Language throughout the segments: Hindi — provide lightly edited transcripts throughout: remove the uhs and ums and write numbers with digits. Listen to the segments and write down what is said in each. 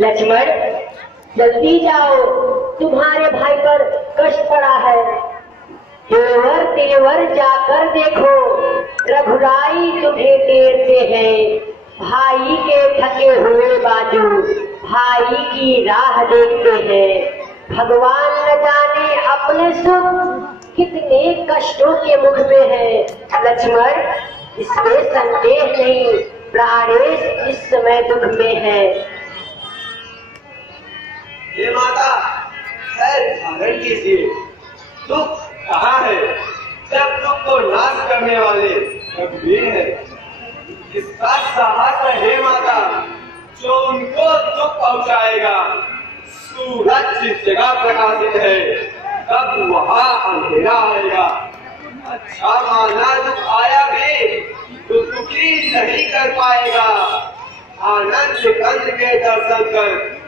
लक्ष्मण जल्दी जाओ, तुम्हारे भाई पर कष्ट पड़ा है। देवर देवर जाकर देखो, रघुराई तुम्हें टेरते हैं। भाई के थके हुए बाजू भाई की राह देखते हैं। भगवान न जाने अपने सुख कितने कष्टों के मुख में है। लक्ष्मण इसमें संदेह नहीं, प्राणेश इस समय दुख में है। हे माता, खैर धारण कीजिए। दुख कहाँ है जब दुख को नाश करने वाले रघुवीर है। इसका साहस है हे माता, जो उनको दुख पहुंचाएगा। सूरज जिस जगह प्रकाशित है तब वहाँ अंधेरा आएगा। अच्छा माना दुख आया भी तो दुखी नहीं कर पाएगा। आनंद कंद के दर्शन कर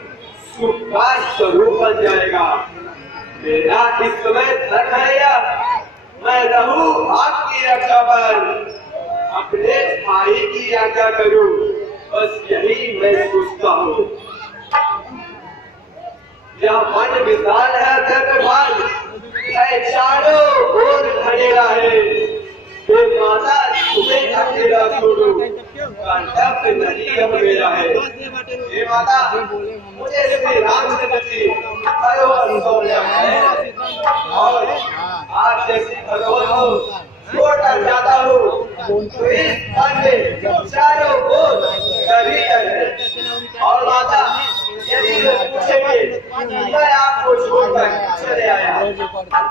सुख का स्वरूप बन जाएगा। मेरा इस समय धर्म है या मैं रहूं आपकी रक्षा पर, अपने भाई की आज्ञा करूं, बस यही मैं सोचता हूँ। यह वन विशाल है चक्रभाग, चारों ओर खड़ेरा है। हे माता तुम्हें अकेला छोड़ो, कर्तव्य नहीं अब मेरा है। हे माता मुझे श्री राम से बची भगवान सौंपा है, और आप जैसी भगवान को छोड़कर जाता हूँ तो इस वन में चारों ओर डरी है। और माता यदि लोग पूछेंगे मैं आपको छोड़कर चले आया,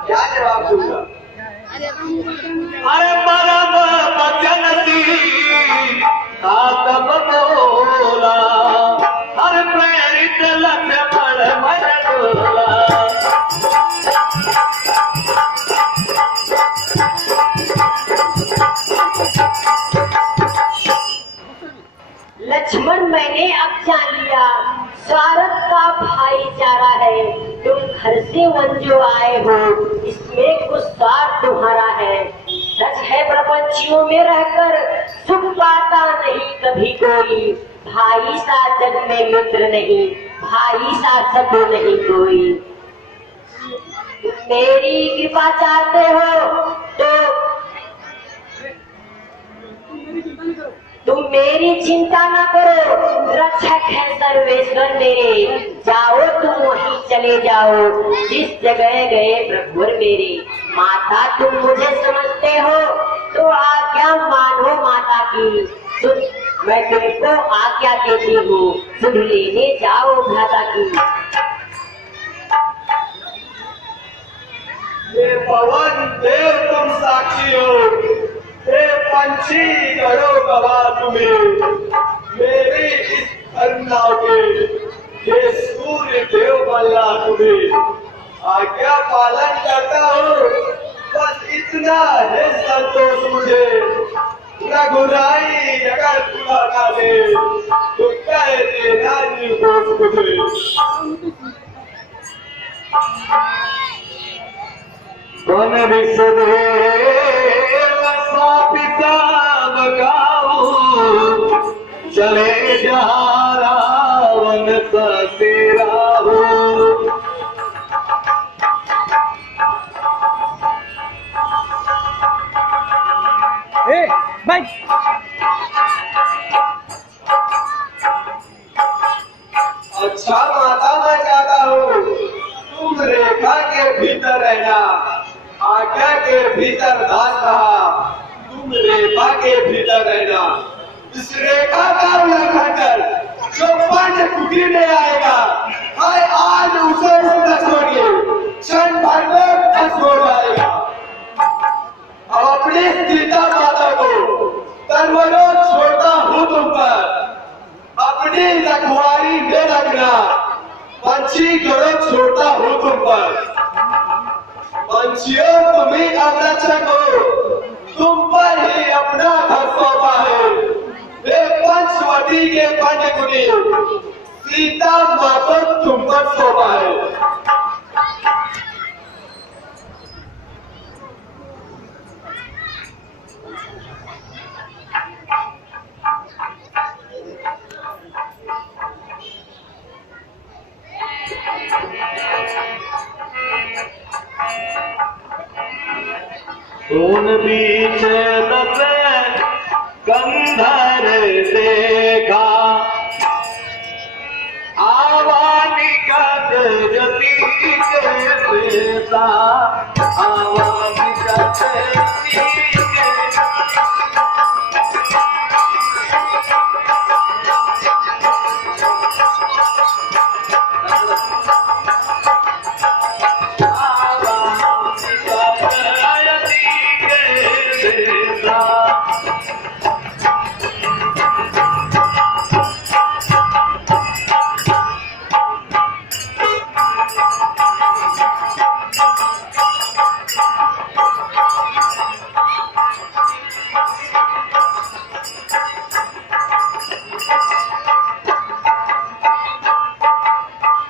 क्या जवाब दूंगा? अरे परम बचनती तब बोला, हर प्रेरित लक्ष्मण मन डोला। लक्ष्मण मैंने अब जान लिया, स्वार्थ का भाईचारा है। तुम घर से वन जो आए हो इसमें कुछ स्वार्थ तुम्हारा है। सच है प्रपंचियों में रहकर सुख पाता नहीं कभी कोई। भाई सा जग में मित्र नहीं, भाई सा सत्य नहीं कोई। मेरी कृपा चाहते हो तो तुम मेरी चिंता न करो, रक्षक है सर्वेश्वर मेरे। जाओ तुम वहीं चले जाओ जिस जगह गए प्रभुवर मेरे। माता तुम मुझे समझते हो तो आज्ञा मानो माता की। मैं तुमको आज्ञा देती हूँ, सुध लेने जाओ भ्राता की। ये पवन देव तुम साक्षी हो, हे पंछी करो गवाह तुम्हें मेरी इस करुणा के। ये सूर्य देव बल्ला तुम्हें आज्ञा पालन करता हूँ, बस इतना है संतोष मुझे। रघुराई अगर बुलाना दे तो कह देना निर्दोष मुझे। कौन विषदेव पिता बगाऊ, चले जा रावण तेरा हो। भाई अच्छा माता मैं चाहता हूँ तुम रेखा के भीतर रहना, आज्ञा के भीतर दास रहा। तुम रेखा के भीतर रहना, इस रेखा का उल्लंघन कर जो पंच कुटी में आएगा, हाय आज उसे नष्ट छोड़िए, क्षण भर में नष्ट हो जाएगा। अब अपनी सीता माता को सर्वरोध छोड़ता हूँ तुम पर, अपनी रखवारी में रखना। पंछी गौरव छोड़ता हूँ तुम पर, पंछियों तुम्ही अब रक्षक हो, तुम पर ही अपना घर सौंपा है। वे पंचवटी के पंचकुटी सीता माता तुम पर सौंपा है। उन बीच दस कंधर देखा आवानी का जती के पेशा आवानी का